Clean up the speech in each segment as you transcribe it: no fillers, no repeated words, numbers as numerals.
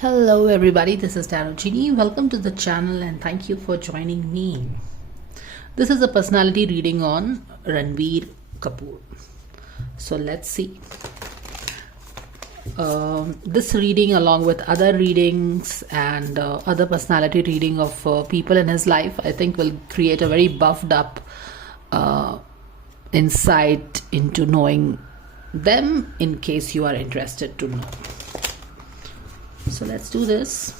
Hello everybody, this is Tarojini. Welcome to the channel and thank you for joining me. This is a personality reading on Ranbir Kapoor. So let's see. This reading along with other readings and other personality reading of people in his life, I think will create a very buffed up insight into knowing them in case you are interested to know. So let's do this.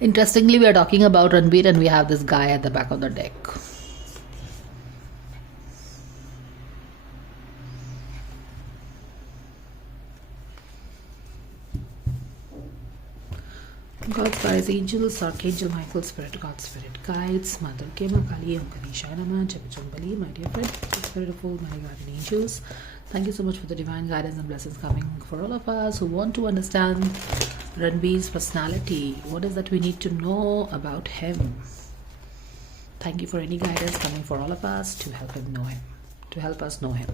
Interestingly, we are talking about Ranbir and we have this guy at the back of the deck. God's guides, angels, Archangel Michael, Spirit, God, Spirit guides, Mother Kema, Kali, Om Ganesha, Nama, Chambali, my dear friend, Spirit of all my guardian angels. Thank you so much for the divine guidance and blessings coming for all of us who want to understand Ranbir's personality. What is that we need to know about him? Thank you for any guidance coming for all of us to help him know him, to help us know him.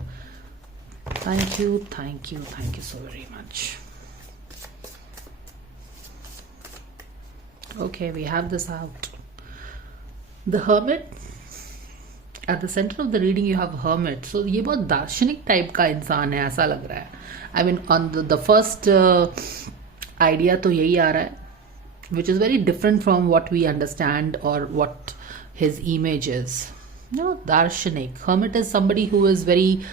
Thank you, thank you, thank you so very much. Okay, we have this out. The Hermit. At the center of the reading you have Hermit. So ये बहुत दार्शनिक type का इंसान है, ऐसा लग रहा है. I mean on the first idea तो यही आ रहा है, which is very different from what we understand or what his image is. No, दार्शनिक. Hermit is somebody who is very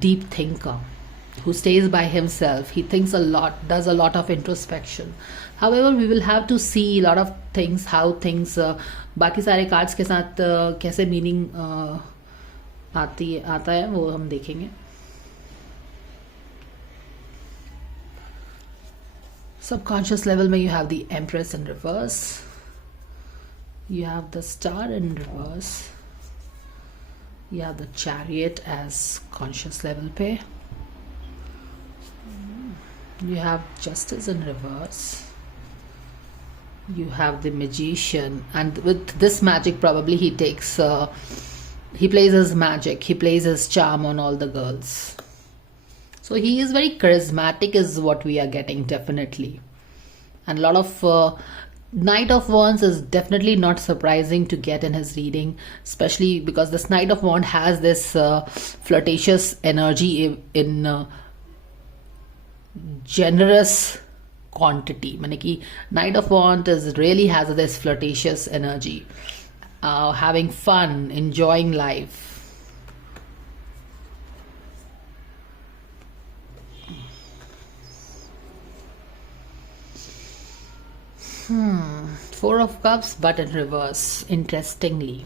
deep thinker, who stays by himself. He thinks a lot, does a lot of introspection. However, we will have to see a lot of things, how things बाकी सारे cards के साथ कैसे meaning आता है वो हम देखेंगे. Subconscious level में you have the Empress in reverse, you have the Star in reverse, you have the Chariot as conscious level पे, you have Justice in reverse, you have the Magician, and with this magic probably he takes he plays his magic, he plays his charm on all the girls. So he is very charismatic is what we are getting, definitely. And a lot of Knight of Wands is definitely not surprising to get in his reading, especially because this Knight of Wands has this flirtatious energy in generous quantity. मैंने कि Knight of Wands is really has this flirtatious energy, having fun, enjoying life. Four of Cups but in reverse, interestingly.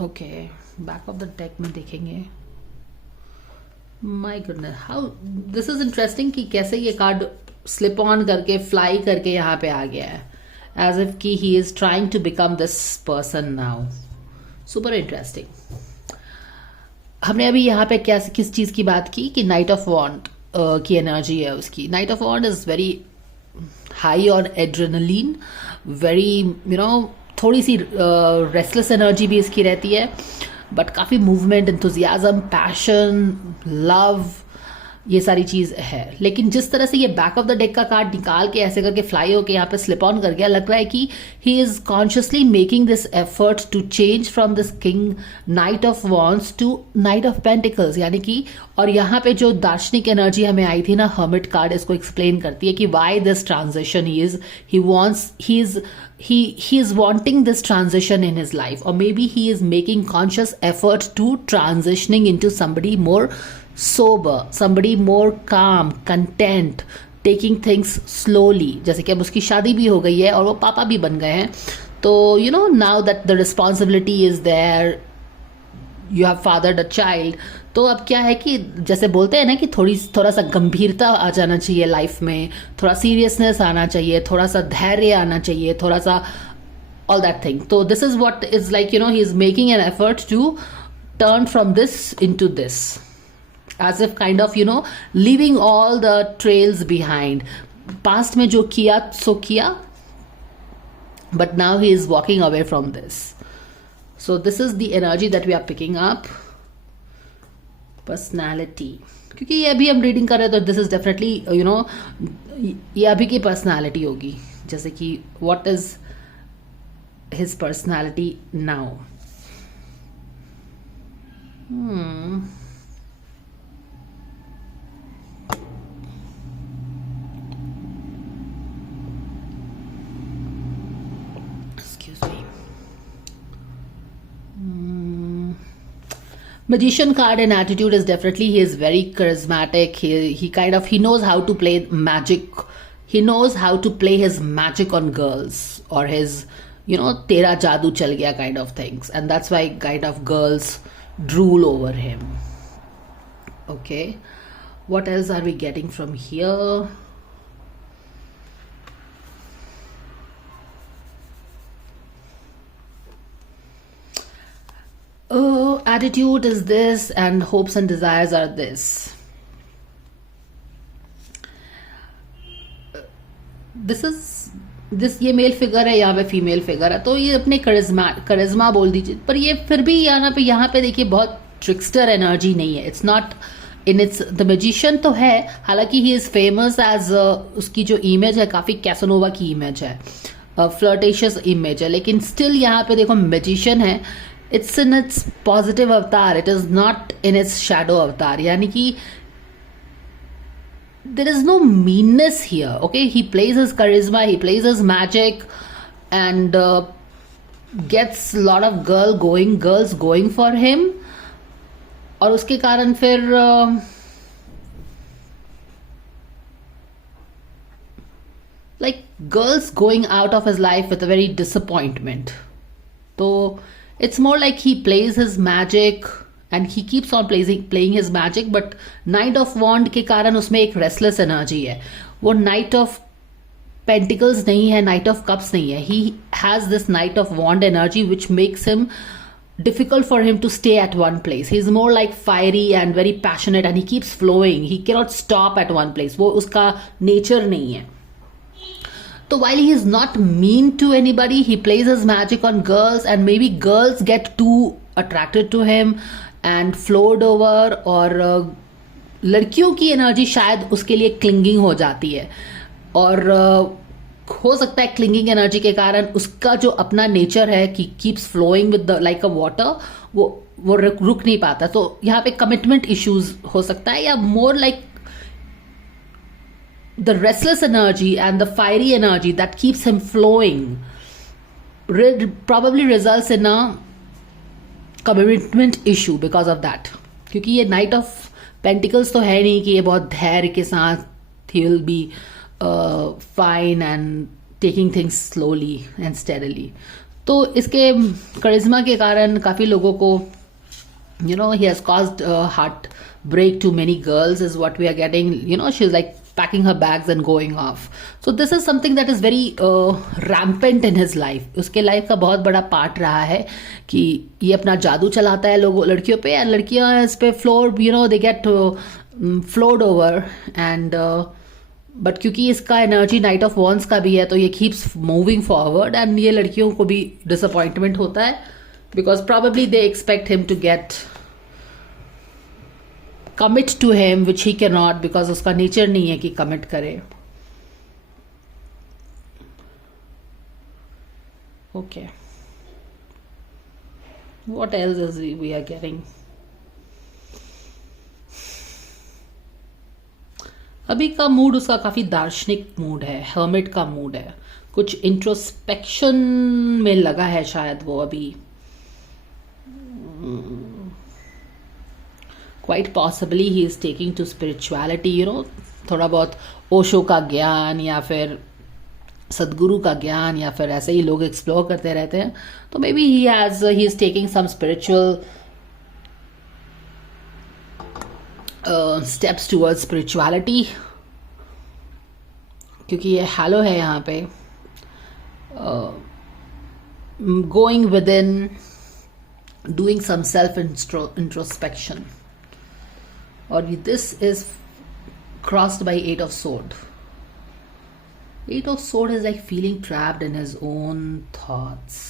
Okay, back of the deck में देखेंगे. My goodness, how this is interesting कि कैसे ये card slip on करके fly करके यहाँ पे आ गया है, as if कि he is trying to become this person now. Super interesting. हमने अभी यहाँ पे क्या किस चीज की बात की कि Knight of Wands की एनर्जी है उसकी. Knight of Wands is very high on adrenaline, very थोड़ी सी restless energy भी इसकी रहती है, बट काफ़ी मूवमेंट, एंथुजियाज्म, पैशन, लव, ये सारी चीज़ है. लेकिन जिस तरह से ये बैक ऑफ द डेक का कार्ड निकाल के ऐसे करके फ्लाई होके यहाँ पे स्लिप ऑन कर गया, लग रहा है कि he is consciously making this effort to change from this king knight of wands to knight of pentacles, यानी कि और यहाँ पे जो दार्शनिक एनर्जी हमें आई थी ना, हर्मिट कार्ड इसको एक्सप्लेन करती है कि why this transition he is wanting this transition in his life, or maybe he is making conscious effort to transitioning into somebody more sober, somebody more calm, content, taking things slowly. जैसे कि अब उसकी शादी भी हो गई है और वो पापा भी बन गए हैं, तो now that the responsibility is there, you have fathered a child, तो अब क्या है कि जैसे बोलते हैं ना कि थोड़ा सा गंभीरता आ जाना चाहिए लाइफ में, थोड़ा सीरियसनेस आना चाहिए, थोड़ा सा धैर्य आना चाहिए, थोड़ा सा all that thing. तो this is what is like, he is making an effort to turn from this into this, as if kind of leaving all the trails behind. Past में जो किया सो किया, but now he is walking away from this. So this is the energy that we are picking up. Personality, क्योंकि ये अभी हम reading कर रहे हैं तो दिस इज डेफिनेटली ये अभी की पर्सनालिटी होगी, जैसे कि what is his personality now. Magician card and attitude is definitely, he is very charismatic. He knows how to play magic. He knows how to play his magic on girls, or his tera jadoo chal gaya kind of things, and that's why kind of girls drool over him. Okay, what else are we getting from here? Attitude is this, and hopes and desires are this. This ये male figure है, यहाँ पे female figure है, तो ये अपने करिश्मा बोल दीजिए, पर ये फिर भी यहाँ पे देखिए बहुत ट्रिक्स्टर एनर्जी नहीं है. It's not in it's, the magician तो है, हालांकि ही इज फेमस एज, उसकी जो इमेज है काफी कैसनोवा की इमेज है, फ्लर्टेशियस इमेज है, लेकिन स्टिल यहाँ पे देखो मैजिशियन है. It's in its positive avatar. It is not in its shadow avatar. यानी कि there is no meanness here. Okay, he plays his charisma, he plays his magic, and gets a lot of girls going for him. और उसके कारण फिर like girls going out of his life with a very disappointment. तो it's more like he plays his magic and he keeps on playing his magic, but Knight of Wand के कारण उसमें एक restless energy है. वो Knight of Pentacles नहीं है, Knight of Cups नहीं है. He has this Knight of Wand energy which makes him difficult for him to stay at one place. He's more like fiery and very passionate, and he keeps flowing. He cannot stop at one place. वो उसका nature नहीं है. So while he is not mean to anybody, he plays his magic on girls, and maybe girls get too attracted to him and flowed over, और लड़कियों की energy शायद उसके लिए क्लिंगिंग हो जाती है, और हो सकता है क्लिंगिंग एनर्जी के कारण उसका जो अपना नेचर है कि keeps flowing with like a water, वो रुक नहीं पाता. तो यहाँ पे कमिटमेंट इश्यूज हो सकता है, या more like the restless energy and the fiery energy that keeps him flowing probably results in a commitment issue because of that. क्योंकि ये Knight of Pentacles तो है नहीं कि ये बहुत धैर्य के साथ he will be fine and taking things slowly and steadily. तो इसके करिश्मा के कारण काफी लोगों को he has caused heart break to many girls is what we are getting. She's like packing her bags and going off. So this is something that is very rampant in his life. उसके life का बहुत बड़ा part रहा है कि ये अपना जादू चलाता है लड़कियों पे, and लड़कियां इस पे floor they get flowed over, and but क्योंकि इसका एनर्जी नाइट ऑफ वॉन्स का भी है तो ये कीप्स मूविंग फॉरवर्ड, एंड ये लड़कियों को भी डिसअपॉइंटमेंट होता है because probably they expect him to get commit to him which he can not, because उसका नेचर नहीं है कि कमिट करे. Okay, what else is we are getting. अभी का मूड उसका काफी दार्शनिक मूड है, हर्मिट का मूड है, कुछ इंट्रोस्पेक्शन में लगा है शायद वो अभी. Quite possibly he is taking to spirituality, थोड़ा बहुत ओशो का ज्ञान या फिर सदगुरु का ज्ञान या फिर ऐसे ही लोग एक्सप्लोर करते रहते हैं, तो maybe he is taking some spiritual steps towards spirituality, क्योंकि ये हैलो है यहाँ पे. Going within, doing some self introspection, और this is crossed by 8 of Sword. 8 of Sword is like feeling trapped in his own thoughts.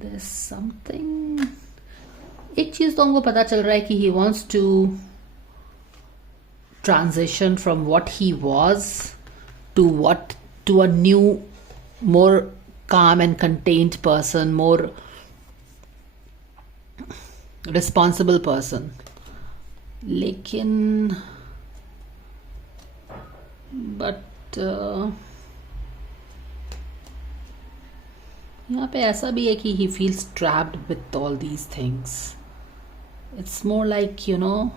There's something, एक चीज तो हमको पता चल रहा है कि he wants to transition from what he was to a new, more calm and contained person, more responsible person. लेकिन but यहाँ पे ऐसा भी है कि he feels trapped with all these things. It's more like, you know,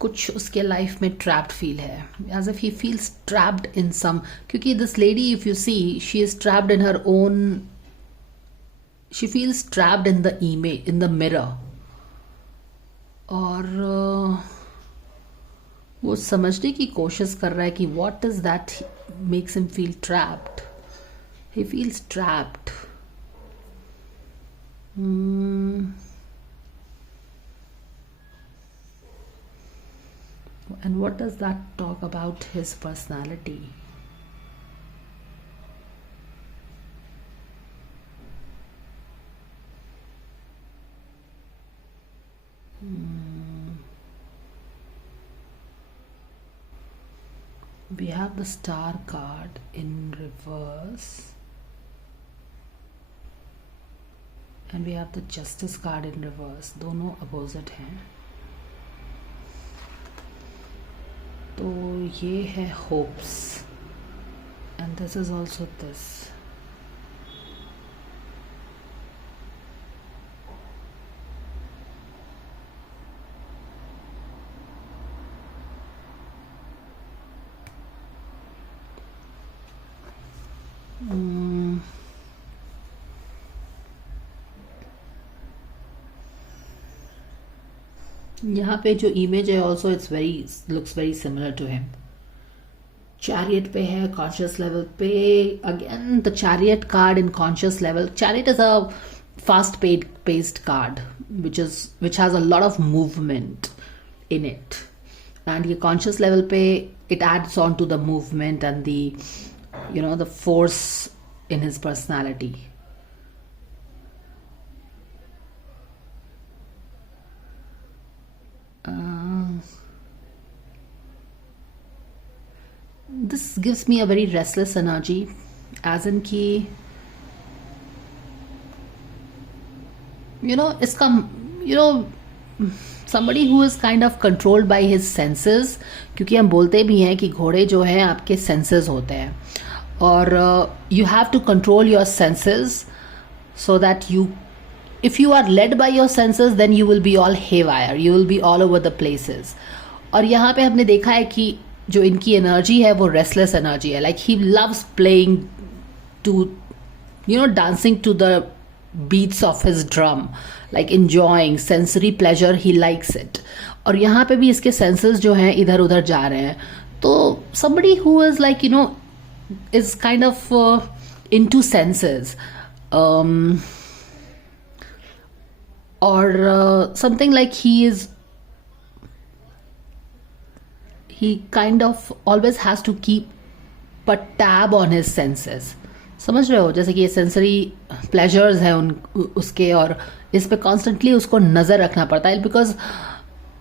कुछ उसके life में trapped feel है, as if he feels trapped in some, क्योंकि this lady, if you see, she is trapped in her own, she feels trapped in the image, in the mirror. और वो समझने की कोशिश कर रहा है कि what is that makes him feel trapped. He feels trapped. And what does that talk about his personality? We have the Star card in reverse. And we have the Justice card in reverse. दोनों opposite हैं. तो ये है hopes. And this is also this. यहाँ पे जो image है also it's very looks very similar to him. Chariot पे है कॉन्शियस लेवल पे. Again the chariot card in conscious level. Chariot is a fast paced card which has a lot of movement in it, and ये conscious level पे it adds on to the movement and the, you know, the force in his personality. This gives me a very restless energy, as in कि you know, इसका, you know, somebody who is kind of controlled by his senses, क्योंकि हम बोलते भी हैं कि घोड़े जो हैं आपके senses होते हैं, और you have to control your senses so that you, if you are led by your senses, then you will be all haywire, you will be all over the places. और यहाँ पे हमने देखा है कि जो इनकी एनर्जी है वो रेस्टलेस एनर्जी है. Like he loves playing to, you know, dancing to the beats of his drum, like enjoying sensory pleasure, he likes it. और यहाँ पे भी इसके सेंसेस जो हैं इधर उधर जा रहे हैं. तो somebody who is like, you know, is kind of into senses, or something like he kind of always has to keep a tab on his senses. समझ रहे हो, जैसे कि ये सेंसरी प्लेजर्स हैं उसके, और इस पे कॉन्स्टेंटली उसको नज़र रखना पड़ता है, बिकॉज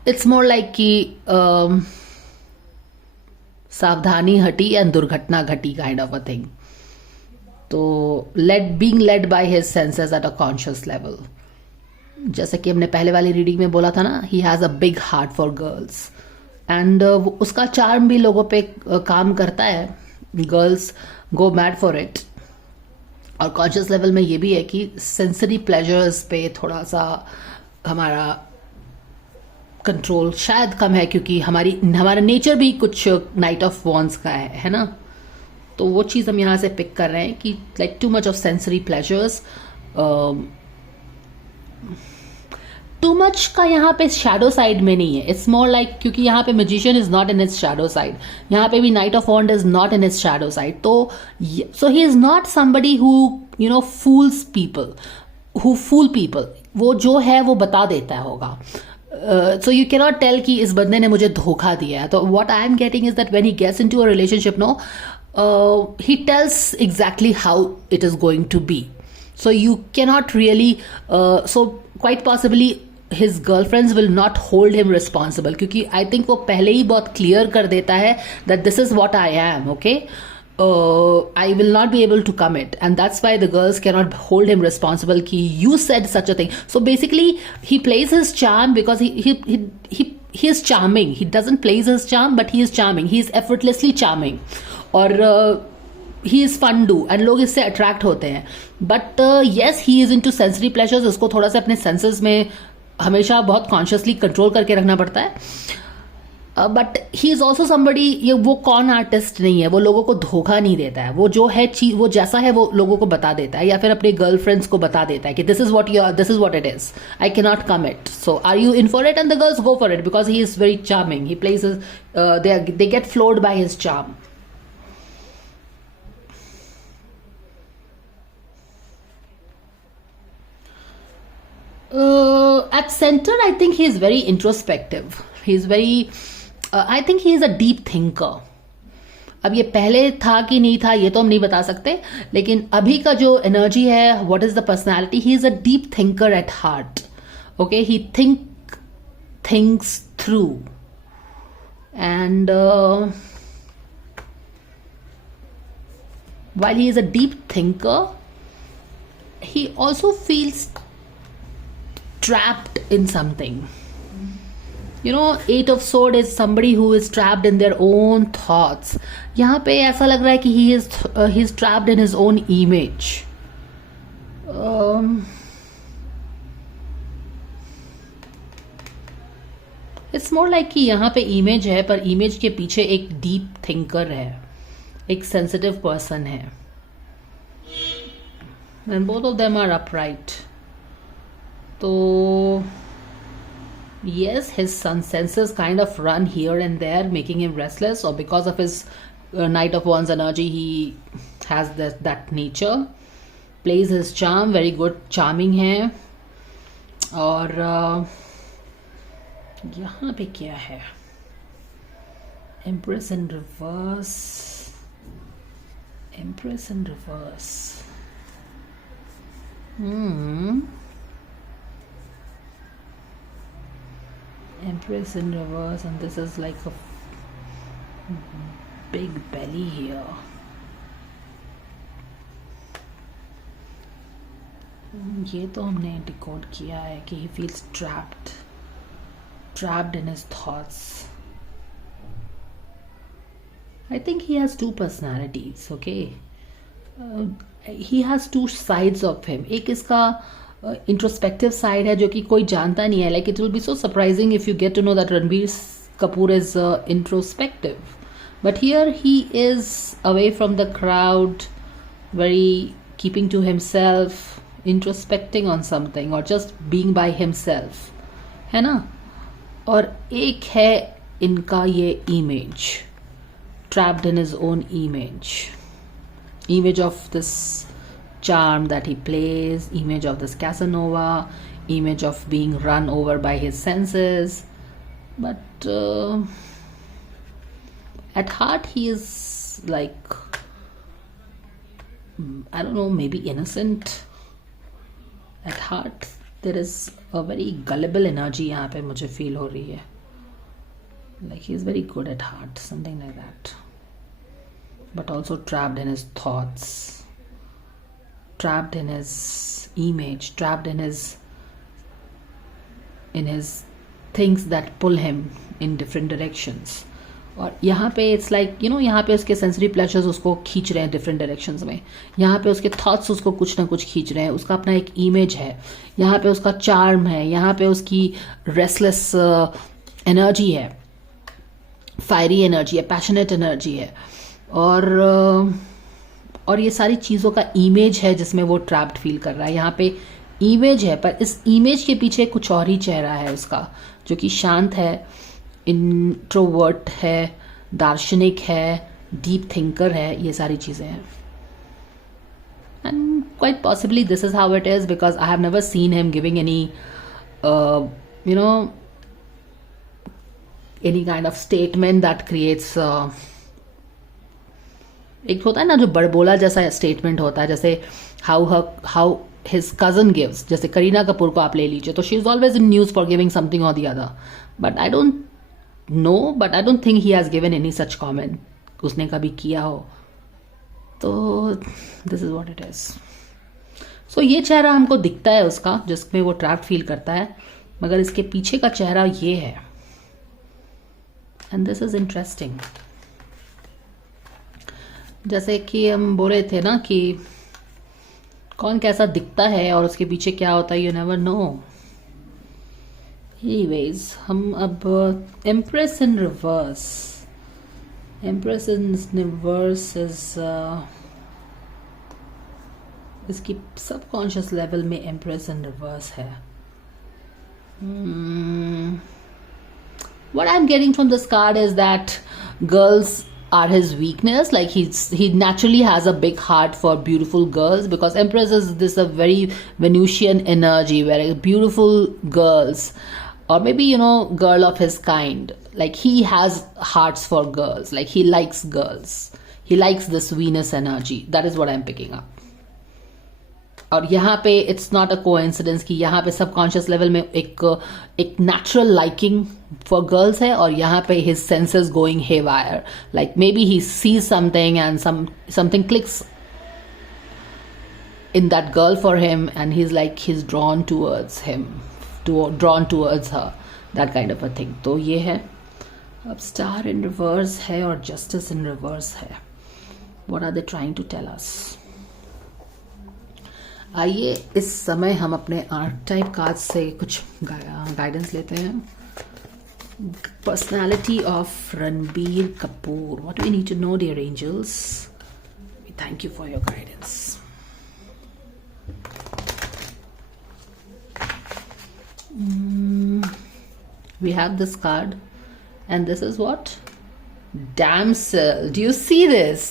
इट्स मोर लाइक कि सावधानी हटी एंड दुर्घटना घटी काइंड ऑफ अ थिंग. तो being led by his senses at a conscious level. जैसे कि हमने पहले वाली रीडिंग में बोला था ना, he has a big heart for girls, and उसका चार्म भी लोगों पे काम करता है. Girls go mad for it. और कॉन्शियस लेवल में ये भी है कि सेंसरी प्लेजर्स पे थोड़ा सा हमारा कंट्रोल शायद कम है, क्योंकि हमारा नेचर भी कुछ नाइट ऑफ वॉन्ड्स का है ना. तो वो चीज़ हम यहाँ से पिक कर रहे हैं कि like too much of sensory pleasures. Too much का यहाँ पे शैडो साइड में नहीं है. इट्स मोर लाइक, क्योंकि यहाँ पे magician is not in its shadow side, यहाँ पे भी knight of wand is not in its shadow side. तो so he is not somebody who, you know, fools people, who fool people. वो जो है वो बता देता होगा. सो यू कैनॉट टेल कि इस बंदे ने मुझे धोखा दिया है. तो what I am getting is that when he gets into a relationship, no, he tells exactly how it is going to be. So you cannot really, so quite possibly his girlfriends will not hold him responsible, क्योंकि I think वो पहले ही बहुत clear कर देता है that this is what I am, okay? I will not be able to commit, and that's why the girls cannot hold him responsible कि you said such a thing. So basically he plays his charm because he is charming. He doesn't play his charm, but he is charming. He is effortlessly charming. और he is fun do and लोग इससे attract होते हैं. But yes, he is into sensory pleasures. इसको थोड़ा सा अपने senses में हमेशा बहुत कॉन्शियसली कंट्रोल करके रखना पड़ता है. But he is also somebody, ये वो कॉन आर्टिस्ट नहीं है, वो लोगों को धोखा नहीं देता है. वो जो है चीज, वो जैसा है वो लोगों को बता देता है, या फिर अपने गर्लफ्रेंड्स को बता देता है कि this is what you are, this is what it is, I can not commit, so are you in for it, and the girls go for it because he is very charming. He plays, they get floored by his charm. At center, I think he is very introspective. He is very, I think he is a deep thinker. अब ये पहले था कि नहीं था ये तो हम नहीं बता सकते, लेकिन अभी का जो एनर्जी है, what is the personality, he is a deep thinker at heart. Okay, he think things through, and while he is a deep thinker, he also feels trapped in something. You know, Eight of Swords is somebody who is trapped in their own thoughts. यहाँ पे ऐसा लग रहा है कि he is trapped in his own image. It's more like कि यहाँ पे image है, पर image के पीछे एक deep thinker है, एक sensitive person है, and both of them are upright. So yes, his senses kind of run here and there, making him restless, or because of his Knight of Wands energy, he has that nature. Plays his charm, very good charming है. और यहाँ पे क्या है? Empress in reverse. Empress in reverse. Empress in reverse, and this is like a big belly here. ये तो हमने decode किया है कि he feels trapped in his thoughts. I think he has two personalities, okay? He has two sides of him. एक इसका introspective side है जो कि कोई जानता नहीं है. Like it will be so surprising if you get to know that Ranbir Kapoor is introspective, but here he is away from the crowd, very keeping to himself, introspecting on something, और just being by himself, है ना. और एक है इनका ये image, trapped in his own image of this charm that he plays, image of this Casanova, image of being run over by his senses, but at heart he is like, I don't know, maybe innocent. At heart there is a very gullible energy यहाँ पे मुझे feel हो रही है, like he is very good at heart, something like that, but also trapped in his thoughts, trapped in his image, trapped in his things that pull him in different directions. और यहाँ पे it's like you know, यहाँ पे उसके sensory pleasures उसको खींच रहे हैं डिफरेंट डायरेक्शंस में, यहाँ पे उसके थॉट्स उसको कुछ ना कुछ खींच रहे हैं, उसका अपना एक इमेज है, यहाँ पे उसका चार्म है, यहाँ पे उसकी रेस्टलेस एनर्जी है, फायरी एनर्जी है, पैशनेट एनर्जी है, और ये सारी चीज़ों का इमेज है जिसमें वो ट्रैप्ड फील कर रहा है. यहाँ पे इमेज है, पर इस इमेज के पीछे कुछ और ही चेहरा है उसका, जो कि शांत है, इंट्रोवर्ट है, दार्शनिक है, डीप थिंकर है, ये सारी चीज़ें हैं. And quite possibly this is how it is, because I have never seen him giving any you know any kind of statement that creates एक होता है ना जो बड़बोला जैसा स्टेटमेंट होता है, जैसे हाउ हिज कजन गिव्स, जैसे करीना कपूर को आप ले लीजिए, तो she is always in news for giving something और the other, but I don't know, but I don't think he has given any such comment, उसने कभी किया हो। तो this is what it is. So ये चेहरा हमको दिखता है उसका जिसमें वो ट्रैप्ड फील करता है, मगर इसके पीछे का चेहरा ये है, एंड दिस इज इंटरेस्टिंग। जैसे कि हम बोल रहे थे ना कि कौन कैसा दिखता है और उसके पीछे क्या होता है, यू नेवर नो। एनीवेज, हम अब empress in reverse, empress in reverse is इसकी सबकॉन्शियस लेवल में एम्प्रेस इन रिवर्स है। What I'm getting from this card is that girls are his weakness. Like he naturally has a big heart for beautiful girls, because Empress is this a very Venusian energy where beautiful girls, or maybe girl of his kind, like he has hearts for girls, like he likes girls, he likes this Venus energy. That is what I'm picking up. और यहाँ पे it's not a coincidence कि यहाँ पे subconscious level में एक natural liking for girls है, और यहाँ पे his senses going haywire, like maybe he sees something and something clicks in that girl for him, and he is like he is drawn towards him, drawn towards her, that kind of a thing. तो ये है। अब star in reverse है और justice in reverse है। What are they trying to tell us? आइए इस समय हम अपने आर्केटाइप कार्ड से कुछ गाइडेंस लेते हैं। Personality of Ranbir Kapoor, what we need to know dear angels, we thank you for your guidance. We have this card, and this is what? Damsel. Do you see this?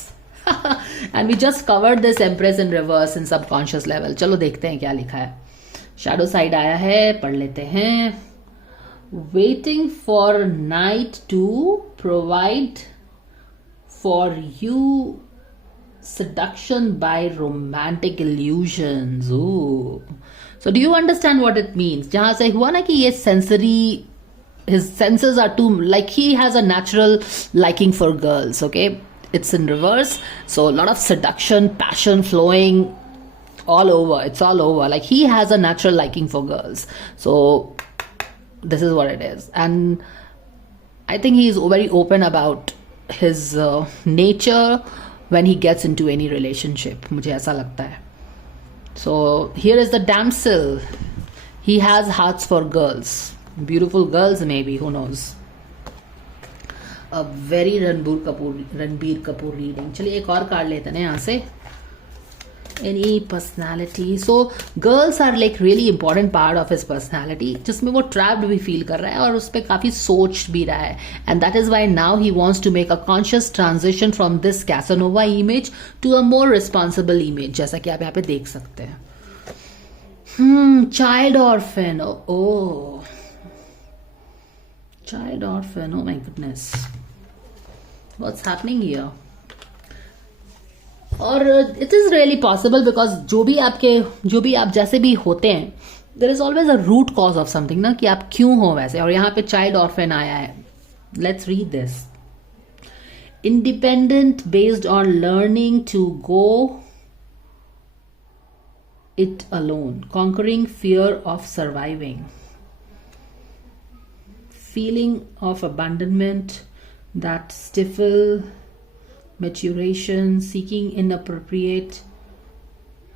And we just covered this Empress in reverse in subconscious level. चलो देखते हैं क्या लिखा है। Shadow side आया है, पढ़ लेते हैं। Waiting for night to provide for you seduction by romantic illusions. Ooh. So do you understand what it means? जहां से हुआ ना कि ये sensory, his senses are too, like he has a natural liking for girls, okay? It's in reverse, so a lot of seduction, passion flowing all over. It's all over. Like he has a natural liking for girls. So this is what it is, and I think he is very open about his nature when he gets into any relationship. मुझे ऐसा लगता है. So here is the damsel. He has hearts for girls, beautiful girls, maybe, who knows. A very Ranbir Kapoor reading. चलिए एक और card लेते हैं यहाँ से। Any personality, so girls are like really important part of his personality, जिसमें वो trapped भी feel कर रहा है और उस पर काफी सोच भी रहा है, and that is why now he wants to make a conscious transition from this Casanova image to a more responsible image, जैसा कि आप यहाँ पे देख सकते हैं। Child orphan, oh, child orphan, oh my goodness, what's happening here? और it is really possible, because जो भी आप जैसे भी होते हैं, there is always a root cause of something ना, कि आप क्यों हो वैसे। और यहाँ पे चाइल्ड ऑर्फन आया है। Let's read this. Independent based on learning to go it alone, conquering fear of surviving, feeling of abandonment that stifle maturation, seeking inappropriate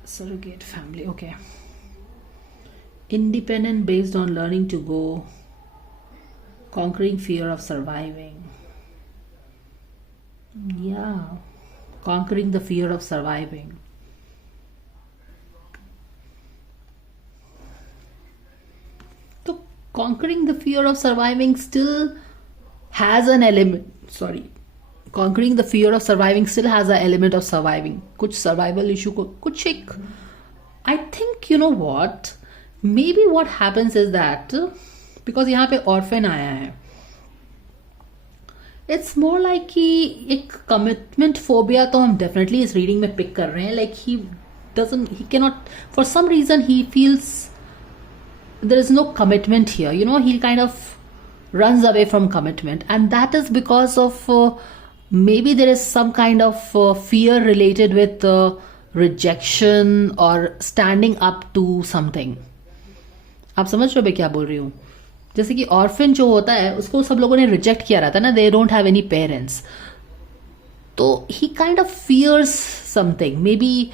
surrogate family. Okay. Independent based on learning to go, conquering fear of surviving. Yeah, conquering the fear of surviving. So conquering the fear of surviving still has an element, conquering the fear of surviving still has an element of surviving. कुछ survival issue को कुछ एक, I think you know what, maybe what happens is that because यहाँ पे orphan आया है, it's more like कि एक कमिटमेंट फोबिया तो हम डेफिनेटली इस रीडिंग में पिक कर रहे हैं. Like he cannot, for some reason he feels there is no commitment here. He kind of runs away from commitment, and that is because of maybe there is some kind of fear related with rejection or standing up to something. आप समझ रहे हो मैं क्या बोल रही हूँ? जैसे कि ऑर्फन जो होता है उसको सब लोगों ने रिजेक्ट किया रहता है ना, they don't have any parents. तो he kind of fears something, may be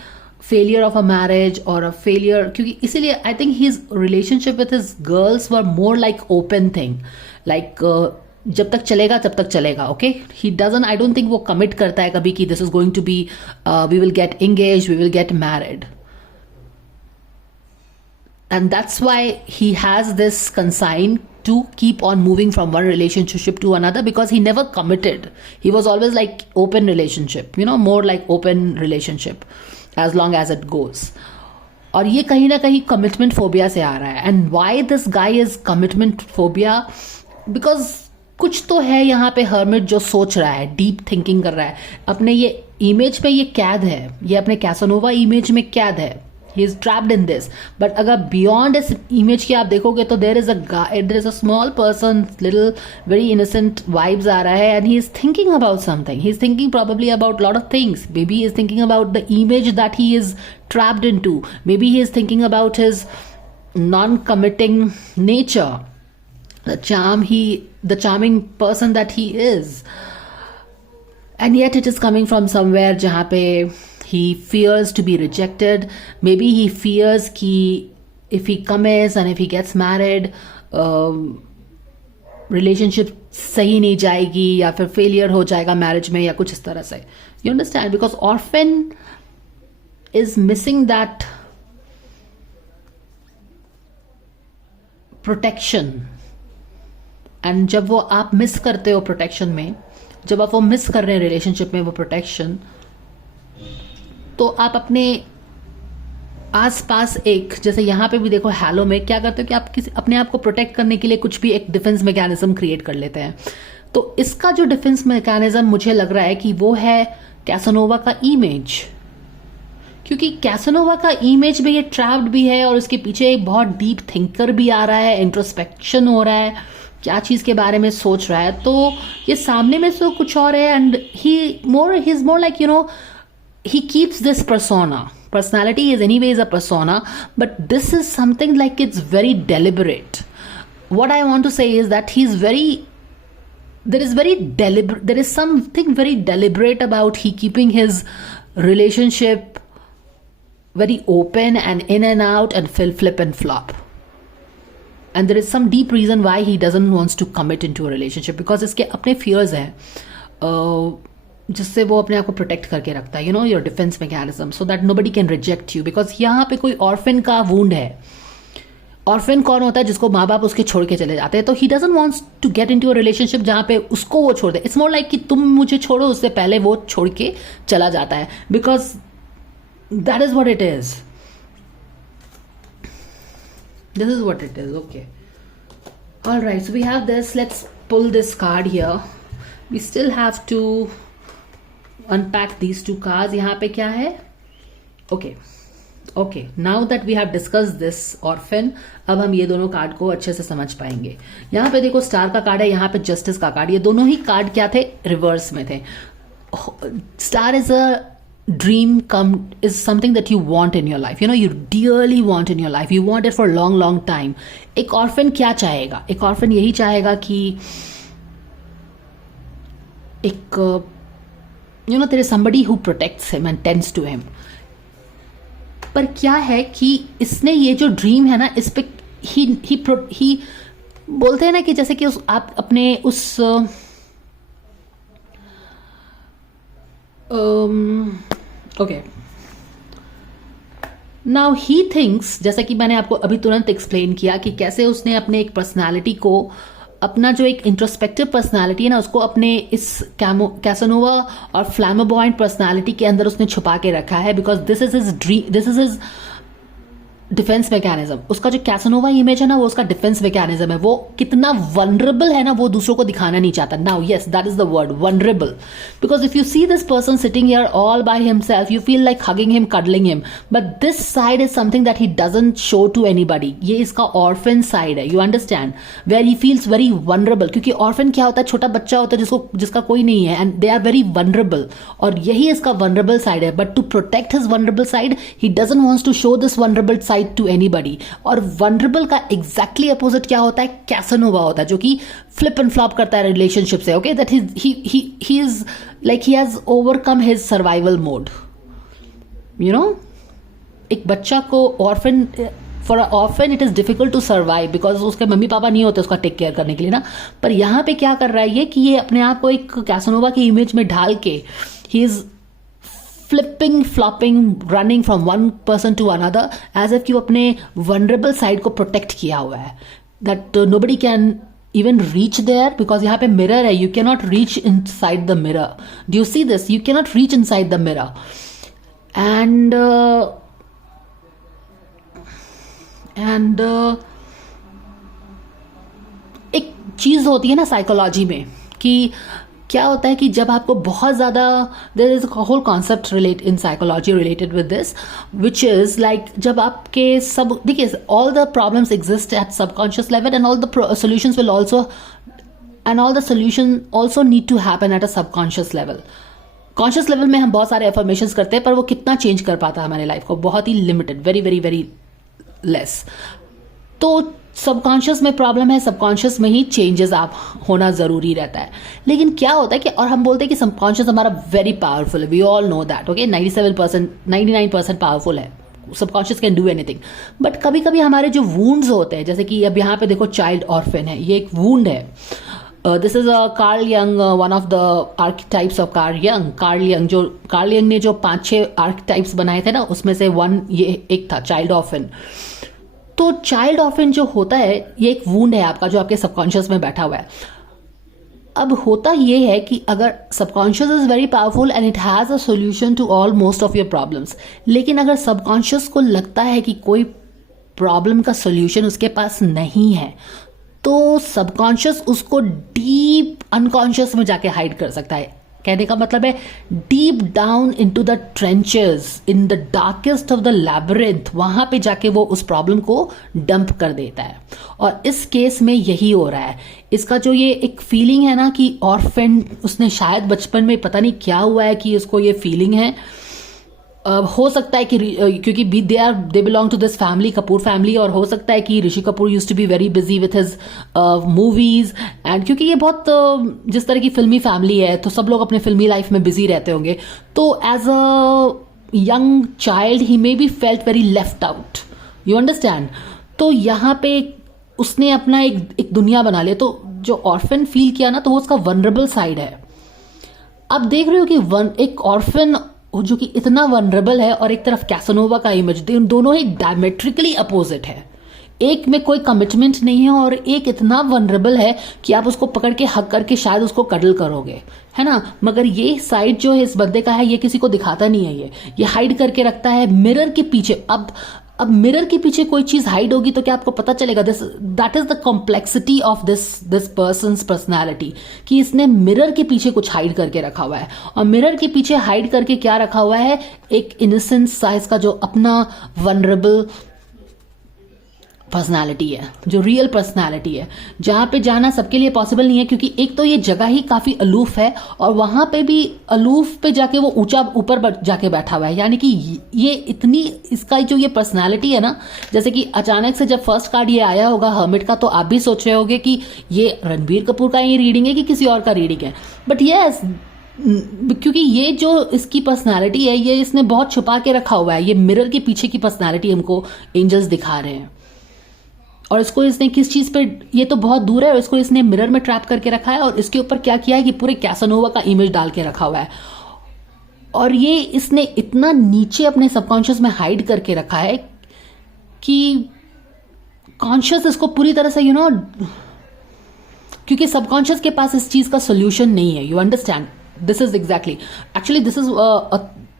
failure of a marriage और अ फेलियर, क्योंकि इसीलिए I think his relationship with his girls were more like open thing. Like जब तक चलेगा तब तक चलेगा. Okay, he doesn't, I don't think वो कमिट करता है कभी कि this is going to be, we will get engage, we will get married. And that's why he has this consign to keep on moving from one relationship to another, because he never committed. He was always like open relationship, more like open relationship as long as it goes. और ये कहीं ना कहीं commitment phobia से आ रहा है. And why this guy is commitment phobia? Because कुछ तो है यहाँ पे hermit जो सोच रहा है, deep thinking कर रहा है, अपने ये image पे ये कैद है, ये अपने कैसानोवा image में कैद है. He is trapped in this. But अगर beyond इस image की आप देखोगे तो there is a guy, there is a small person, little very innocent vibes आ रहा है, and he is thinking about something. He is thinking probably about lot of things. Maybe he is thinking about the image that he is trapped into. Maybe he is thinking about his non-committing nature, the charming person that he is. And yet it is coming from somewhere जहाँ पे he fears to be rejected. Maybe he fears कि if he commits and if he gets married, relationship सही नहीं जाएगी या फिर failure हो जाएगा marriage में या कुछ इस तरह से. You understand? Because orphan is missing that protection. And जब वो आप miss करते हो protection में, जब आप वो miss कर रहे हैं relationship में वो protection, तो आप अपने आसपास एक, जैसे यहाँ पे भी देखो हैलो में क्या करते हो कि आप किसी अपने आप को प्रोटेक्ट करने के लिए कुछ भी एक डिफेंस मैकेनिज्म क्रिएट कर लेते हैं. तो इसका जो डिफेंस मैकेनिज्म मुझे लग रहा है कि वो है कैसानोवा का इमेज, क्योंकि कैसानोवा का इमेज में ये ट्रैप्ड भी है और उसके पीछे एक बहुत डीप थिंकर भी आ रहा है, इंट्रोस्पेक्शन हो रहा है, क्या चीज के बारे में सोच रहा है. तो ये सामने में तो कुछ और है, and he is more like he keeps this persona. Personality is anyways a persona, but this is something like it's very deliberate. What I want to say is that there is something very deliberate about he keeping his relationship very open and in and out and flip and flop. And there is some deep reason why he doesn't wants to commit into a relationship, because इसके अपने fears हैं जिससे वो अपने आप को protect करके रखता है, your defence mechanism, so that nobody can reject you. Because यहाँ पे कोई ऑर्फन का वूंड है. ऑर्फन कौन होता है? जिसको माँ बाप उसके छोड़ के चले जाते हैं. तो he doesn't wants to get into a relationship जहाँ पे उसको वो छोड़ दे. इट्स मोर लाइक कि तुम मुझे छोड़ो, उससे पहले वो छोड़ के चला जाता है, because that is what it is. This is what it is. Okay, alright, so we have this. Let's pull this card here. We still have to unpack these two cards. यहाँ पे क्या है? Okay, now that we have discussed this orphan, अब हम ये दोनों card को अच्छे से समझ पाएंगे. यहाँ पे देखो स्टार का कार्ड है, यहाँ पे जस्टिस का कार्ड. ये दोनों ही कार्ड क्या थे? रिवर्स में थे. Star is a dream is something that you want in your life. You dearly want in your life. You want it for a long time. एक orphan क्या चाहेगा? एक orphan यही चाहेगा कि एक there is somebody who protects him and tends to him. पर क्या है कि इसने ये जो ड्रीम है ना, इस पे ही बोलते हैं ना कि जैसे कि आप अपने उस ओके, नाउ ही थिंक्स, जैसा कि मैंने आपको अभी तुरंत एक्सप्लेन किया कि कैसे उसने अपने एक पर्सनालिटी को, अपना जो एक इंट्रोस्पेक्टिव पर्सनालिटी है ना, उसको अपने इस कैसानोवा और फ्लैमेबॉयंट पर्सनालिटी के अंदर उसने छुपा के रखा है. Because this is his dream, this is his defence mechanism, उसका जो कैसनोवा इमेज है ना वो उसका डिफेंस मैकेनिज्म है। वो कितना वनरेबल है ना वो दूसरों को दिखाना नहीं चाहता। Now yes that is the word vulnerable, because if you see this person sitting here all by himself you feel like hugging him, cuddling him, but this side is something that he doesn't show to anybody. ये इसका orphan side है, you understand, where he feels very vulnerable. क्योंकि orphan क्या होता है, छोटा बच्चा होता है जिसका कोई नहीं है, and they are very vulnerable, और यही इसका वनरेबल साइड है। But to protect his vulnerable side he doesn't wants to show this vulnerable side to anybody. और वनरेबल का एग्जैक्टली अपोजिट क्या होता है, कैसनोवा होता है, जो कि फ्लिप एंड फ्लॉप करता है रिलेशनशिप से। Okay, that he is like he has overcome his survival mode, you know. एक बच्चा को orphan, for orphan it is difficult to survive because उसके मम्मी पापा नहीं होते उसका टेक केयर करने के लिए ना। पर यहां पे क्या कर रहा है ये कि ये अपने आप को एक कैसनोवा की इमेज में ढाल के he is flipping, flopping, running from one person to another, as if कि वो अपने vulnerable side को protect किया हुआ है, that nobody can even reach there, because यहाँ पे mirror है, you cannot reach inside the mirror. Do you see this? You cannot reach inside the mirror. And एक चीज होती है ना साइकोलॉजी में कि क्या होता है कि जब आपको बहुत ज़्यादा, there is a whole concept relate in psychology related with this, which is like जब आपके सब, देखिए, all the problems exist at subconscious level and all the solutions will also, and all the solution also need to happen at a subconscious level. Conscious level में हम बहुत सारे affirmations करते हैं, पर वो कितना चेंज कर पाता है हमारे लाइफ को, बहुत ही limited, very very very less. तो सबकॉन्शियस में प्रॉब्लम है, सबकॉन्शियस में ही चेंजेस आप होना जरूरी रहता है। लेकिन क्या होता है कि, और हम बोलते हैं कि सबकॉन्शियस हमारा वेरी पावरफुल है, we all know that, okay, 97%, 99% powerful है, subconscious can do anything. But कभी कभी हमारे जो वूंड्स होते हैं, जैसे कि अब यहाँ पे देखो चाइल्ड ऑर्फन है, ये एक वूंड है। This is Carl Jung, one of the archetypes of Carl Jung. Carl Jung ने जो 5-6 आर्किटाइप्स बनाए थे ना, उसमें से वन ये एक था, चाइल्ड ऑर्फन। तो चाइल्ड ऑर्फन जो होता है ये एक वूंड है आपका, जो आपके सबकॉन्शियस में बैठा हुआ है। अब होता ये है कि अगर subconscious is very powerful and it has a solution to all most of your problems, लेकिन अगर सबकॉन्शियस को लगता है कि कोई प्रॉब्लम का सॉल्यूशन उसके पास नहीं है, तो सबकॉन्शियस उसको डीप अनकॉन्शियस में जाके हाइड कर सकता है। कहने का मतलब है deep down into the trenches, in the darkest of the labyrinth, वहां पे जाके वो उस प्रॉब्लम को डंप कर देता है। और इस केस में यही हो रहा है। इसका जो ये एक फीलिंग है ना कि ऑर्फन, उसने शायद बचपन में पता नहीं क्या हुआ है कि उसको ये फीलिंग है। हो सकता है कि क्योंकि they belong to this family, Kapoor family, और हो सकता है कि Rishi Kapoor used to be very busy with his movies, and क्योंकि ये बहुत जिस तरह की फिल्मी फैमिली है तो सब लोग अपने फिल्मी लाइफ में बिजी रहते होंगे। तो as a young child he maybe felt very left out, you understand. तो यहाँ पे उसने अपना एक दुनिया बना लिया। तो जो ऑर्फन फील किया ना, तो वो उसका वनरेबल साइड है। अब देख रहे हो कि एक ऑर्फन जो कि इतना वनरेबल है और एक तरफ कैसनोवा का इमेज, दोनों ही डायमेट्रिकली अपोजिट है। एक में कोई कमिटमेंट नहीं है और एक इतना वनरेबल है कि आप उसको पकड़ के हक करके शायद उसको कडल करोगे, है ना। मगर ये साइड जो है इस बंदे का है, ये किसी को दिखाता नहीं है, ये हाइड करके रखता है मिरर के पीछे। अब मिरर के पीछे कोई चीज हाइड होगी तो क्या आपको पता चलेगा? That is the complexity of this persons personality, कि इसने मिरर के पीछे कुछ हाइड करके रखा हुआ है। और मिरर के पीछे हाइड करके क्या रखा हुआ है? एक इनोसेंस साइज का जो अपना वनरेबल पर्सनालिटी है, जो रियल पर्सनालिटी है, जहां पे जाना सबके लिए पॉसिबल नहीं है। क्योंकि एक तो ये जगह ही काफी अलूफ है और वहां पे भी अलूफ पे जाके वो ऊंचा ऊपर जाके बैठा हुआ है। यानी कि ये इतनी, इसका जो ये पर्सनालिटी है ना, जैसे कि अचानक से जब फर्स्ट कार्ड ये आया होगा हर्मिट का, तो आप भी सोच रहे होगे कि ये रणबीर कपूर का ये रीडिंग है कि किसी और का रीडिंग है। बट यस, क्योंकि ये जो इसकी पर्सनालिटी है, ये इसने बहुत छुपा के रखा हुआ है। ये मिरर के पीछे की पर्सनालिटी हमको एंजल्स दिखा रहे हैं। और इसको इसने किस चीज पे, ये तो बहुत दूर है, और इसको इसने मिरर में ट्रैप करके रखा है। और इसके ऊपर क्या किया है कि पूरे कैसनोवा का इमेज डाल के रखा हुआ है। और ये इसने इतना नीचे अपने सबकॉन्शियस में हाइड करके रखा है कि कॉन्शियस इसको पूरी तरह से, क्योंकि सबकॉन्शियस के पास इस चीज का सोल्यूशन नहीं है। You understand? This is exactly, actually this is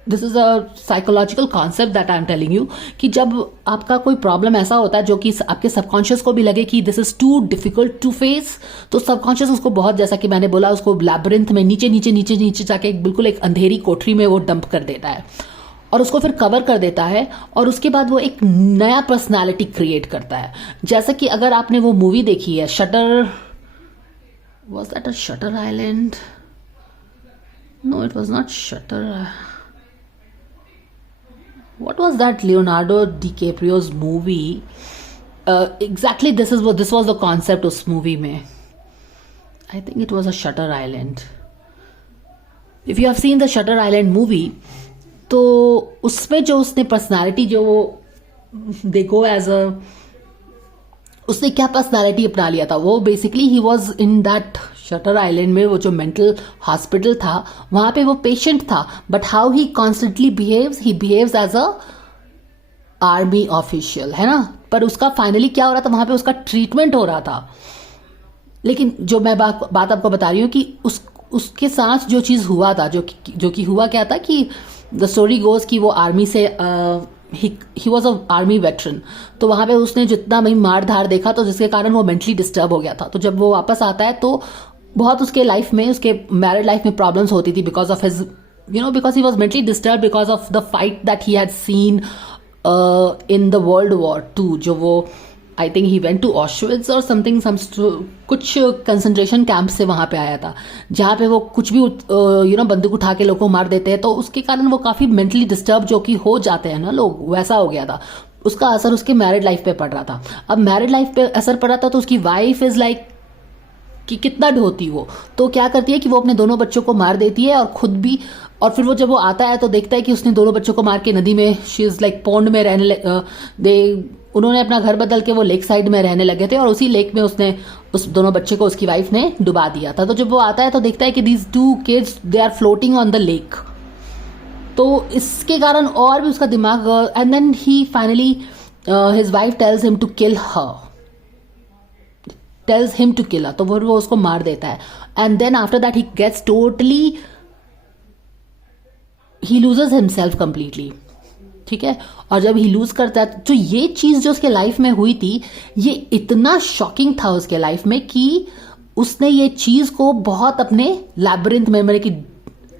this is a psychological concept that I am telling you कि जब आपका कोई प्रॉब्लम ऐसा होता है जो कि आपके सबकॉन्शियस को भी लगे कि this is too difficult to face, तो सबकॉन्शियस उसको बहुत, जैसा कि मैंने बोला, उसको लैबिरिंथ में नीचे नीचे नीचे नीचे जाके बिल्कुल एक अंधेरी कोठरी में वो डंप कर देता है और उसको फिर कवर कर देता है और उसके बाद वो एक नया पर्सनालिटी क्रिएट करता है। जैसा कि अगर आपने वो मूवी देखी है Shutter, was that a Shutter Island? No, it was not Shutter. What was that Leonardo DiCaprio's movie? Exactly, this was the concept उस movie में. I think it was a Shutter Island. If you have seen the Shutter Island movie, तो उसमें जो उसने personality जो वो देखो as a, उसने क्या पर्सनालिटी अपना लिया था, वो basically he was in that shutter island में, वो जो मेंटल हॉस्पिटल था वहां पे वो पेशेंट था, but how he constantly behaves as a army official, है ना। पर उसका फाइनली क्या हो रहा था, वहां पे उसका ट्रीटमेंट हो रहा था। लेकिन जो मैं बात आपको बता रही हूँ कि उसके साथ जो चीज हुआ था, जो कि हुआ क्या था कि द स्टोरी गोज कि वो आर्मी से he was a army veteran, तो वहां पे उसने जितना भी मार धार देखा तो जिसके कारण वो मेंटली डिस्टर्ब हो गया था। तो जब वो वापस आता है तो बहुत उसके लाइफ में, उसके मैरिड लाइफ में प्रॉब्लम्स होती थी because of his, because he was mentally disturb because of the fight that he had seen in the world war 2, जो वो I think he went to Auschwitz और समथिंग, कुछ concentration camp से वहां पे आया था जहां पे वो कुछ भी बंदूक उठा के लोगों को मार देते हैं, तो उसके कारण वो काफी मेंटली डिस्टर्ब जो कि हो जाते हैं ना लोग, वैसा हो गया था। उसका असर उसके मैरिड लाइफ पे पड़ रहा था। अब मैरिड लाइफ पे असर पड़ रहा था तो उसकी वाइफ इज लाइक कि कितना ढोती वो, तो क्या करती है कि वो अपने दोनों बच्चों को मार देती है और खुद भी, और फिर वो जब वो आता है तो देखता है कि उसने दोनों बच्चों को मार के नदी में, शी इज लाइक पौंड में उन्होंने अपना घर बदल के वो लेक साइड में रहने लगे थे और उसी लेक में उसने उस दोनों बच्चे को उसकी वाइफ ने डुबा दिया था। तो जब वो आता है तो देखता है कि these 2 kids they are floating on the lake, तो इसके कारण और भी उसका दिमाग, and then he finally his wife tells him to kill her, तो वो उसको मार देता है। And then after that he gets totally, he loses himself completely, ठीक है। और जब ही लूज करता है तो ये चीज जो उसके लाइफ में हुई थी, ये इतना शॉकिंग था उसके लाइफ में कि उसने ये चीज को बहुत अपने लैबिरिंथ में, मतलब कि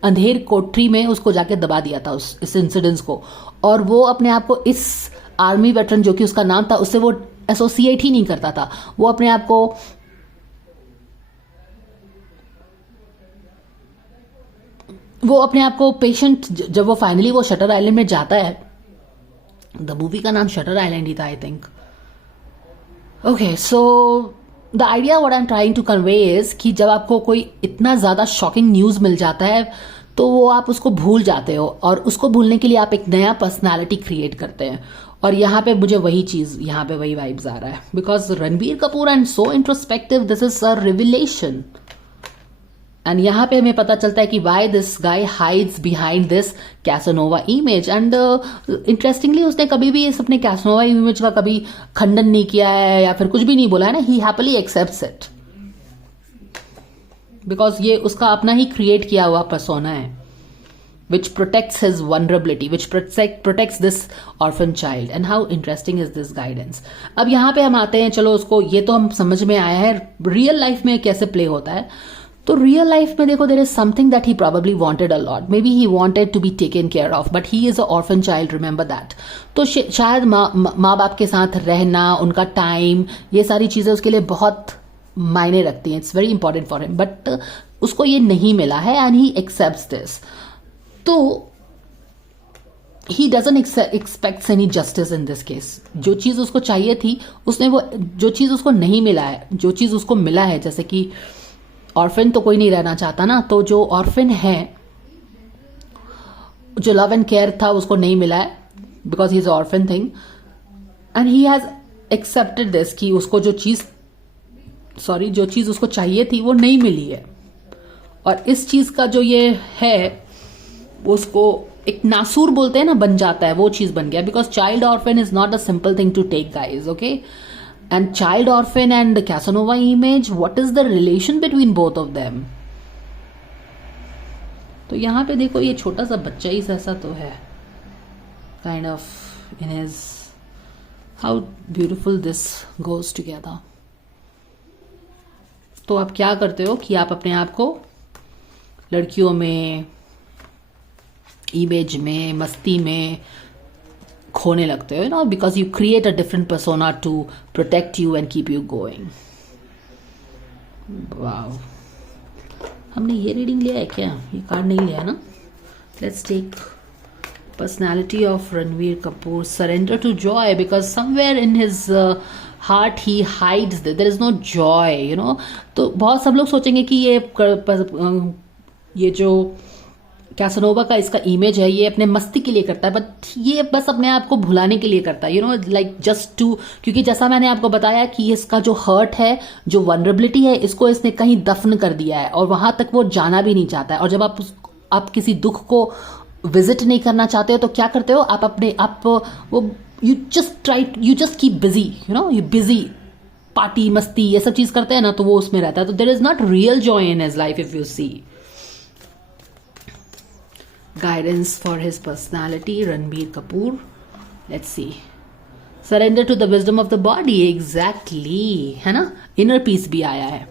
अंधेर कोठरी में उसको जाके दबा दिया था इस इंसिडेंस को, और वो अपने आप को इस आर्मी वेटरन जो कि उसका नाम था उससे वो एसोसिएट ही नहीं करता था। वो अपने आप को पेशेंट, जब वो फाइनली वो शटर आइलैंड में जाता है, द मूवी का नाम शटर आइलैंड ही था I think. Okay, so the idea what I am trying to convey is कि जब आपको कोई इतना ज्यादा शॉकिंग न्यूज मिल जाता है तो वो आप उसको भूल जाते हो, और उसको भूलने के लिए आप एक नया पर्सनालिटी क्रिएट करते हैं। और यहाँ पे मुझे वही चीज, यहाँ पे वही वाइब्स आ रहा है, because Ranbir Kapoor and so introspective, this is a revelation. And यहाँ पे हमें पता चलता है कि why this guy hides behind this casanova image. And interestingly उसने कभी भी इस अपने कैसनोवा इमेज का कभी खंडन नहीं किया है या फिर कुछ भी नहीं बोला है ना, ही हैप्पीली एक्सेप्ट्स इट बिकॉज ये उसका अपना ही क्रिएट किया हुआ पर्सोना है, which protects his vulnerability, which protects this orphan child. And how interesting is this guidance? अब यहाँ पे हम आते हैं, चलो उसको ये तो हम समझ में आया है रियल लाइफ में कैसे प्ले होता है। तो रियल लाइफ में देखो, there is something that he probably wanted a lot, maybe he wanted to be taken care of, but he is a orphan child, remember that. तो शायद माँ बाप के साथ रहना, उनका टाइम, ये सारी चीजें उसके लिए बहुत मायने रखती हैं, it's very important for him, but उसको ये नहीं मिला है एंड ही एक्सेप्ट्स दिस। तो he doesn't expects any justice in this case. जो चीज उसको चाहिए थी उसने वो, जो चीज उसको नहीं मिला है, जो चीज उसको मिला है, जैसे कि ऑर्फन तो कोई नहीं रहना चाहता ना, तो जो ऑर्फन है, जो लव एंड केयर था उसको नहीं मिला है because he is orphan thing, and he has accepted this कि उसको जो चीज उसको चाहिए थी वो नहीं मिली है। और इस चीज का जो ये है उसको एक नासूर बोलते हैं ना, बन जाता है, वो चीज बन गया। Because child orphan is not a simple thing to take guys, okay. And child orphan and casanova image, what is the relation between both of them? तो यहाँ पे देखो ये छोटा सा बच्चा ही ऐसा तो है, kind of in his, how beautiful this goes together. तो आप क्या करते हो कि आप अपने आप को लड़कियों में, इमेज में, मस्ती में खोने लगते हो, you know, because you create a different persona to protect you and keep you going. Wow, हमने ये रीडिंग लिया है क्या? ये कार्ड नहीं लिया है ना? Let's take personality of Ranveer Kapoor, surrender to joy, because somewhere in his heart he hides, there is no joy, you know. तो बहुत सब लोग सोचेंगे कि ये जो कैसनोवा का इसका इमेज है, ये अपने मस्ती के लिए करता है, बट ये बस अपने आप को भुलाने के लिए करता है, you know, like just to, क्योंकि जैसा मैंने आपको बताया कि इसका जो हर्ट है, जो वनरेबिलिटी है, इसको इसने कहीं दफन कर दिया है और वहां तक वो जाना भी नहीं चाहता है। और जब आप किसी दुख को विजिट नहीं करना चाहते हो तो क्या करते हो? आप अपने आप वो you just keep busy, you know, you busy, party, मस्ती, ये सब चीज करते हैं ना, तो वो उसमें रहता है। तो there is not real joy in his life if you see. Guidance for his personality, Ranbir Kapoor. Let's see. Surrender to the wisdom of the body. Exactly, है ना? Inner peace भी आया है।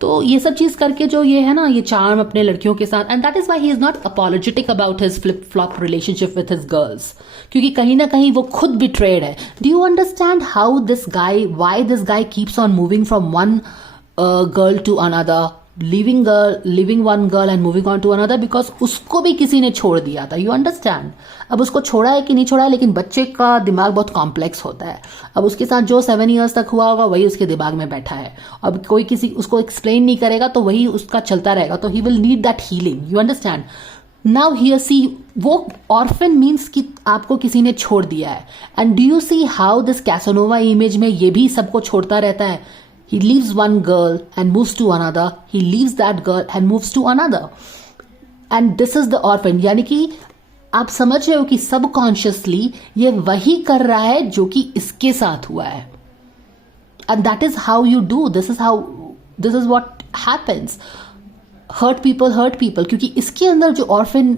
तो ये सब चीज करके जो ये है ना, ये चार्म अपने लड़कियों के साथ, and that is why he is not apologetic about his flip flop relationship with his girls, क्योंकि कहीं ना कहीं वो खुद betrayed है। Do you understand how this guy, why this guy keeps on moving from one girl to another, leaving one girl and moving on to another, because उसको भी किसी ने छोड़ दिया था। You understand? अब उसको छोड़ा है कि नहीं छोड़ा है, लेकिन बच्चे का दिमाग बहुत कॉम्प्लेक्स होता है। अब उसके साथ जो 7 years तक हुआ होगा वही उसके दिमाग में बैठा है। अब कोई किसी उसको एक्सप्लेन नहीं करेगा तो वही उसका चलता रहेगा, तो he will need that healing. You understand? Now here see, वो ऑर्फन मीन्स कि आपको किसी ने छोड़ दिया है। And do you see how this casanova image में ये भी सबको छोड़ता रहता है। He leaves one girl and moves to another. He leaves that girl and moves to another. And this is the orphan. यानी कि आप समझ रहे हो कि सबकॉन्शियसली ये वही कर रहा है जो कि इसके साथ हुआ है। And that is how you do. This is what happens. Hurt people. क्योंकि इसके अंदर जो orphan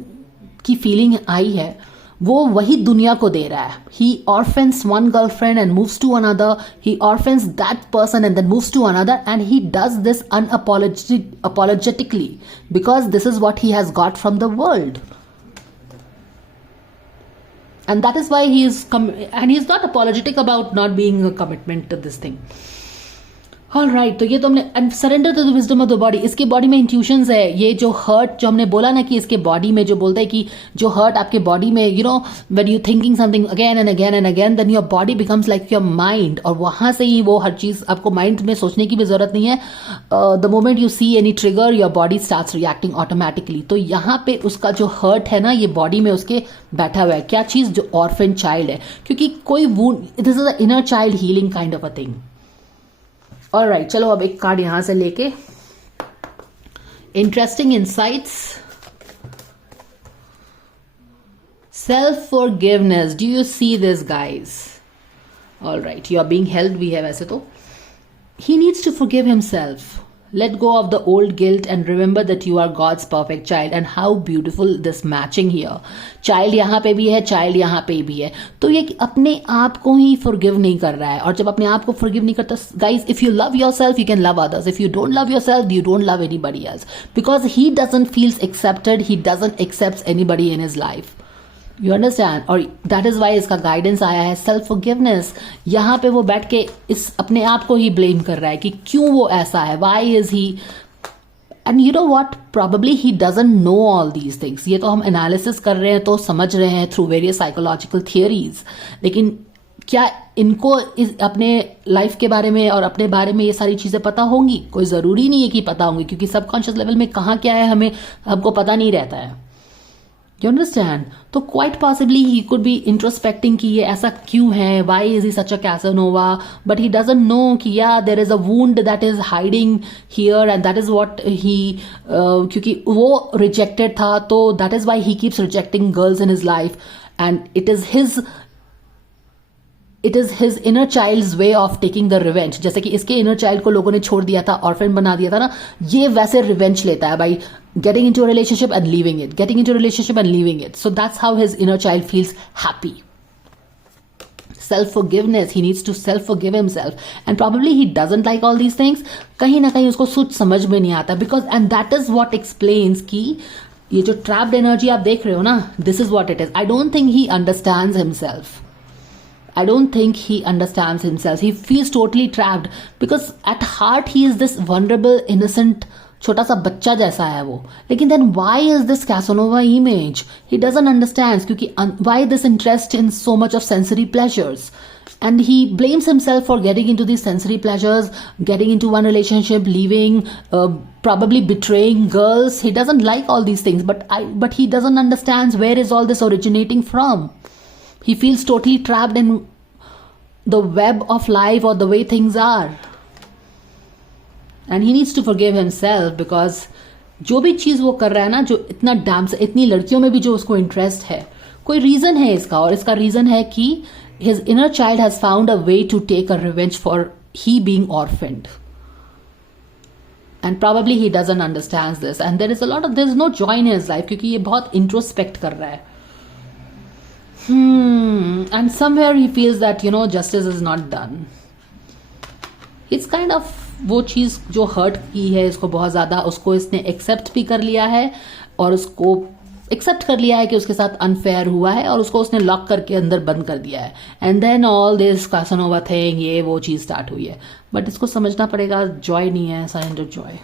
की फीलिंग आई है वो वही दुनिया को दे रहा है। He orphans one girlfriend and moves to another. He orphans that person and then moves to another, and he does this unapologetically because this is what he has got from the world. And that is why he is not apologetic about not being a commitment to this thing. Alright, तो ये तो हमने, and surrender to the wisdom of the body, इसके body में intuitions है। ये जो hurt जो हमने बोला ना कि इसके बॉडी में जो बोलते हैं कि जो हर्ट आपके बॉडी में, you know, when you thinking something again and again and again, then your body becomes like your mind, और वहां से ही वो हर चीज, आपको माइंड में सोचने की भी जरूरत नहीं है। The moment you see any trigger, your body starts reacting automatically. तो यहाँ पे उसका जो हर्ट है ना, ये बॉडी में उसके बैठा हुआ है। क्या चीज? जो ऑर्फन चाइल्ड है, क्योंकि कोई wound, this is a inner child healing kind of a thing. Alright, चलो अब एक कार्ड यहां से लेके, interesting insights, self forgiveness. Do you see this guys? Alright, you are being helped भी है वैसे तो। He needs to forgive himself, let go of the old guilt and remember that you are God's perfect child. And how beautiful this matching here. Child यहाँ पे भी है, child यहाँ पे भी है। तो ये अपने आप को ही forgive नहीं कर रहा है, और जब अपने आप को forgive नहीं करता, guys, if you love yourself, you can love others. If you don't love yourself, you don't love anybody else. Because he doesn't feel accepted, he doesn't accept anybody in his life. You understand? और that is why इसका guidance आया है self forgiveness. यहाँ पे वो बैठ के इस अपने आप को ही ब्लेम कर रहा है कि क्यों वो ऐसा है, why is he, and you know what, probably he doesn't know all these things. ये तो हम एनालिसिस कर रहे हैं तो समझ रहे हैं थ्रू वेरियस साइकोलॉजिकल थियरीज, लेकिन क्या इनको अपने लाइफ के बारे में और अपने बारे में ये सारी चीजें पता होंगी? कोई जरूरी नहीं है कि पता होंगी, क्योंकि सबकॉन्शियस लेवल में कहाँ क्या है हमको पता नहीं रहता है। You understand? तो quite possibly he could be introspecting कि ये ऐसा क्यों है, why is he such a Casanova, but he doesn't know कि yeah, there is a wound that is hiding here, and that is what he क्योंकि वो rejected था, तो that is why he keeps rejecting girls in his life, and it is his inner child's way of taking the revenge. जैसे कि इसके inner child को लोगों ने छोड़ दिया था, orphan बना दिया था ना, ये वैसे revenge लेता है भाई। getting into a relationship and leaving it, getting into a relationship and leaving it. So that's how his inner child feels happy. Self-forgiveness, he needs to self-forgive himself, and probably he doesn't like all these things. कहीं ना कहीं उसको कुछ समझ में नहीं आता, because and that is what explains कि ये जो trapped energy आप देख रहे हो ना, this is what it is. I don't think he understands himself. I don't think he understands himself. He feels totally trapped because at heart he is this vulnerable, innocent, छोटा सा बच्चा जैसा है वो. लेकिन then why is this Casanova image? He doesn't understand क्योंकि why this interest in so much of sensory pleasures? And he blames himself for getting into these sensory pleasures, getting into one relationship, leaving, probably betraying girls. He doesn't like all these things, but he doesn't understand where is all this originating from. He feels totally trapped in the web of life or the way things are. And he needs to forgive himself because जो भी चीज़ वो कर रहा है ना, जो इतना dam से इतनी लड़कियों में भी जो उसको इंटरेस्ट है, कोई रीज़न है इसका, और इसका रीज़न है कि his inner child has found a way to take a revenge for he being orphaned. And probably he doesn't understand this, and there's no joy in his life क्योंकि ये बहुत introspect कर रहा है. And somewhere he feels that justice is not done. It's kind of वो चीज़ जो hurt की है इसको बहुत ज़्यादा, उसको इसने एक्सेप्ट भी कर लिया है, और उसको एक्सेप्ट कर लिया है कि उसके साथ अनफेयर हुआ है, और उसको उसने लॉक करके अंदर बंद कर दिया है. And then all this Casanova thing, ये वो चीज़ स्टार्ट हुई है. बट इसको समझना पड़ेगा, जॉय नहीं है, surrender Joy.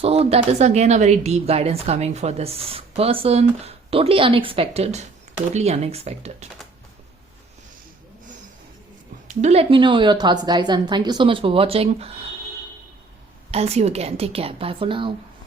So that is again a very deep guidance coming for this person. Totally unexpected. Do let me know your thoughts, guys, and thank you so much for watching. I'll see you again. Take care. Bye for now.